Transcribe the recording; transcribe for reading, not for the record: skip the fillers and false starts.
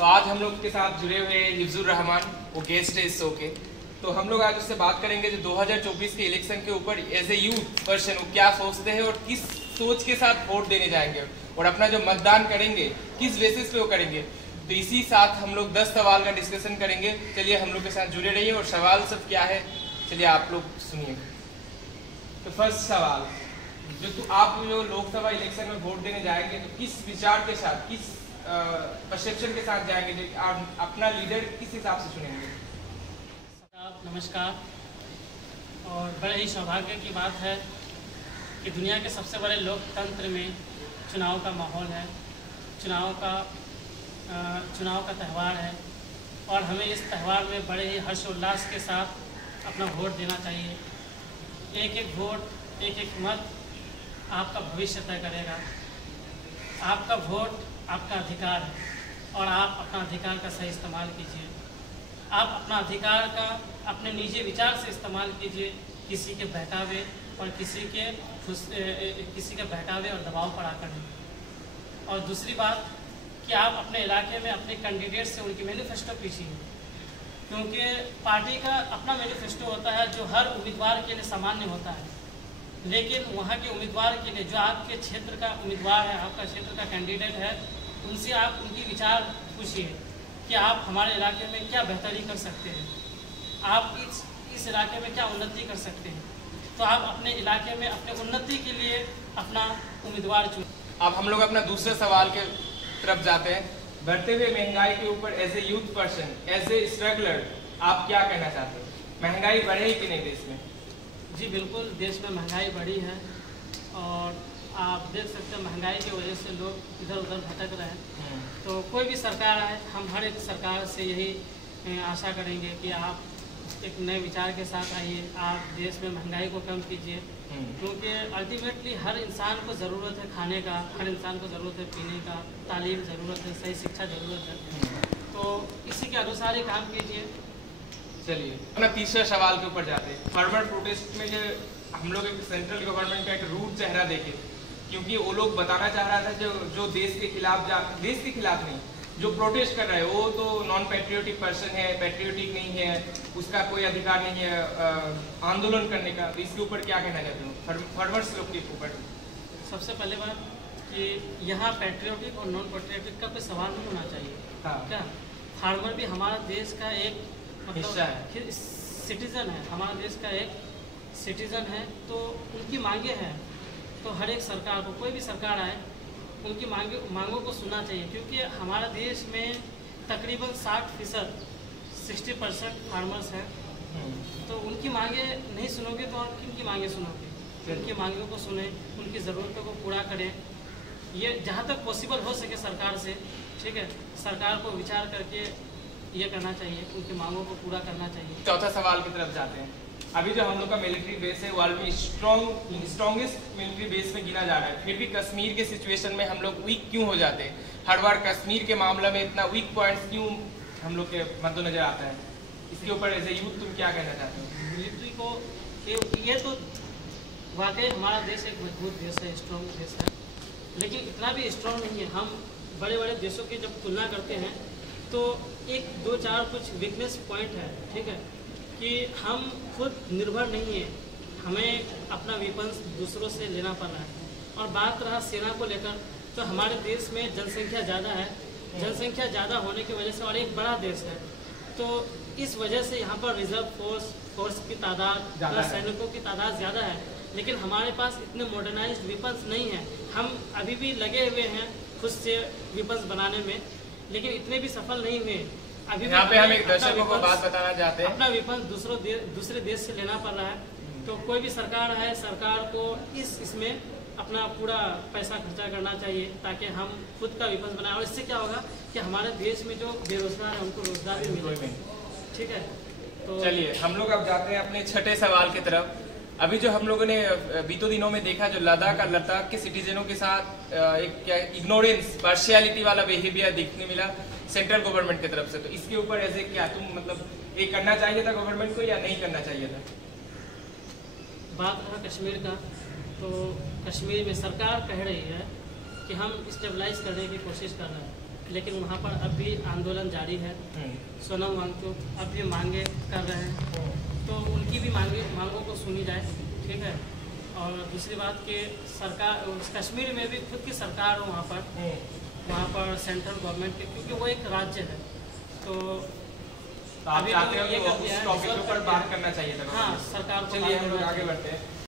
तो आज हम लोग के साथ जुड़े हुए हैं हिफ्जुर रहमान, वो गेस्ट है इस शो के। तो हम लोग आज उससे बात करेंगे जो 2024 के इलेक्शन के ऊपर एज ए यूथ पर्सन वो क्या सोचते हैं और किस सोच के साथ वोट देने जाएंगे और अपना जो मतदान करेंगे किस बेसिस पे वो करेंगे। तो इसी साथ हम लोग 10 सवाल का डिस्कशन करेंगे। चलिए हम लोग के साथ जुड़े रहिए और सवाल सब क्या है चलिए आप लोग सुनिए। तो फर्स्ट सवाल, आप जो लोकसभा इलेक्शन में वोट देने जाएंगे तो किस विचार के साथ, किस परसेप्शन के साथ जाएंगे, जो आप अपना लीडर किस हिसाब से चुनेंगे? नमस्कार। और बड़े ही सौभाग्य की बात है कि दुनिया के सबसे बड़े लोकतंत्र में चुनाव का माहौल है, चुनाव का त्यौहार है और हमें इस त्यौहार में बड़े ही हर्षोल्लास के साथ अपना वोट देना चाहिए। एक एक वोट, एक एक मत आपका भविष्य तय करेगा। आपका वोट आपका अधिकार है और आप अपना अधिकार का सही इस्तेमाल कीजिए। आप अपना अधिकार का अपने निजी विचार से इस्तेमाल कीजिए, किसी के बहकावे और किसी के बहकावे और दबाव पर आकर नहीं। और दूसरी बात कि आप अपने इलाके में अपने कैंडिडेट से उनकी मैनिफेस्टो पूछिए, क्योंकि पार्टी का अपना मैनिफेस्टो होता है जो हर उम्मीदवार के लिए सामान्य होता है, लेकिन वहाँ के उम्मीदवार के लिए जो आपके क्षेत्र का उम्मीदवार है, आपका क्षेत्र का कैंडिडेट है, उनसे आप उनकी विचार पूछिए कि आप हमारे इलाके में क्या बेहतरी कर सकते हैं, आप इस इलाके में क्या उन्नति कर सकते हैं। तो आप अपने इलाके में अपने उन्नति के लिए अपना उम्मीदवार चुनें। अब हम लोग अपना दूसरे सवाल के तरफ जाते हैं। बढ़ते हुए महंगाई के ऊपर as a youth person, as a struggler आप क्या कहना चाहते हैं? महंगाई बढ़े कि नहीं देश में? जी बिल्कुल, देश में महंगाई बढ़ी है और आप देख सकते हैं महंगाई की वजह से लोग इधर उधर भटक रहे हैं। तो कोई भी सरकार आए, हम हर एक सरकार से यही आशा करेंगे कि आप एक नए विचार के साथ आइए, आप देश में महंगाई को कम कीजिए, क्योंकि अल्टीमेटली हर इंसान को ज़रूरत है खाने का, हर इंसान को ज़रूरत है पीने का, तालीम ज़रूरत है, सही शिक्षा ज़रूरत है। तो इसी के अनुसार ही काम कीजिए। चलिए अपना तीसरे सवाल के ऊपर जाते हैं। फार्मर प्रोटेस्ट में जो हम लोग एक सेंट्रल गवर्नमेंट का एक रूट चेहरा देखे, क्योंकि वो लोग बताना चाह रहा था जो देश के खिलाफ नहीं, जो प्रोटेस्ट कर रहा है वो तो नॉन पैट्रियोटिक पर्सन है, पैट्रियोटिक नहीं है, उसका कोई अधिकार नहीं है आंदोलन करने का। तो इसके ऊपर क्या कहना चाहते हो फार्मर्स लोग के ऊपर? सबसे पहले बात कि यहाँ पैट्रियोटिक और नॉन पैट्रियोटिक का कोई सवाल नहीं होना चाहिए। हाँ। क्या फार्मर भी हमारा देश का एक हिस्सा है, सिटीजन है, हमारा देश का एक सिटीजन है। तो उनकी मांगे हैं, तो हर एक सरकार को, कोई भी सरकार आए, उनकी मांगों को सुनना चाहिए, क्योंकि हमारा देश में तकरीबन 60% फार्मर्स हैं। तो उनकी मांगे नहीं सुनोगे तो और किन की मांगे सुनोगे? उनकी मांगों को सुने, उनकी ज़रूरतों को पूरा करें। ये जहाँ तक पॉसिबल हो सके सरकार से, ठीक है, सरकार को विचार करके ये करना चाहिए, उनकी मांगों को पूरा करना चाहिए। चौथा सवाल की तरफ जाते हैं। अभी जो हम लोग का मिलिट्री बेस है वर्ल्ड में स्ट्रॉन्गेस्ट मिलिट्री बेस में गिना जा रहा है, फिर भी कश्मीर के सिचुएशन में हम लोग वीक क्यों हो जाते हैं? हर बार कश्मीर के मामले में इतना वीक पॉइंट्स क्यों हम लोग के मद्देनजर आता है? इसके ऊपर एज ए यूथ तुम क्या कहना चाहते हो? मिलिट्री को ये तो वाकई हमारा देश एक मजबूत देश है, स्ट्रॉन्ग देश है, लेकिन इतना भी स्ट्रॉन्ग नहीं है। हम बड़े बड़े देशों की जब तुलना करते हैं तो एक दो चार कुछ वीकनेस पॉइंट है, ठीक है, कि हम खुद निर्भर नहीं है, हमें अपना वेपन्स दूसरों से लेना पड़ रहा है। और बात रहा सेना को लेकर, तो हमारे देश में जनसंख्या ज़्यादा है, जनसंख्या ज़्यादा होने की वजह से और एक बड़ा देश है, तो इस वजह से यहाँ पर रिजर्व फोर्स की तादाद, सैनिकों की तादाद ज़्यादा है, लेकिन हमारे पास इतने मॉडर्नाइज्ड वेपन्स नहीं हैं। हम अभी भी लगे हुए हैं खुद से वेपन्स बनाने में, लेकिन इतने भी सफल नहीं हुए। अभी यहाँ पे हम एक दर्शकों को बात बताना चाहते हैं, अपना वेपन दूसरे देश से लेना पड़ रहा है। तो कोई भी सरकार है, सरकार को इसमें अपना पूरा पैसा खर्चा करना चाहिए ताकि हम खुद का वेपन बनाएं। और इससे क्या होगा कि हमारे देश में जो बेरोजगार है उनको रोजगार भी मिलेगा, ठीक है। तो चलिए हम लोग अब जाते हैं अपने छठे सवाल की तरफ। अभी जो हम लोगों ने बीतों दिनों में देखा, जो लद्दाख के सिटीजनों के साथ एक क्या इग्नोरेंस, पार्शियलिटी वाला बिहेवियर देखने मिला सेंट्रल गवर्नमेंट की तरफ से, तो इसके ऊपर ऐसे क्या तुम मतलब ये करना चाहिए था गवर्नमेंट को या नहीं करना चाहिए था? बात रहा कश्मीर का, तो कश्मीर में सरकार कह रही है कि हम स्टेबलाइज करने की कोशिश कर रहे हैं, लेकिन वहाँ पर अब भी आंदोलन जारी है। सोनम वांगचुक अब भी मांगे कर रहे हैं, तो उनकी भी मांगों को सुनी जाए, ठीक है। और दूसरी बात कि सरकार कश्मीर में भी खुद की सरकार हो वहाँ पर सेंट्रल गवर्नमेंट के, क्योंकि वो एक राज्य है, तो आप चाहते हो कि उस टॉपिक के ऊपर बात करना चाहिए था। हाँ, सरकार को। चलिए हम लोग आगे बढ़ते हैं।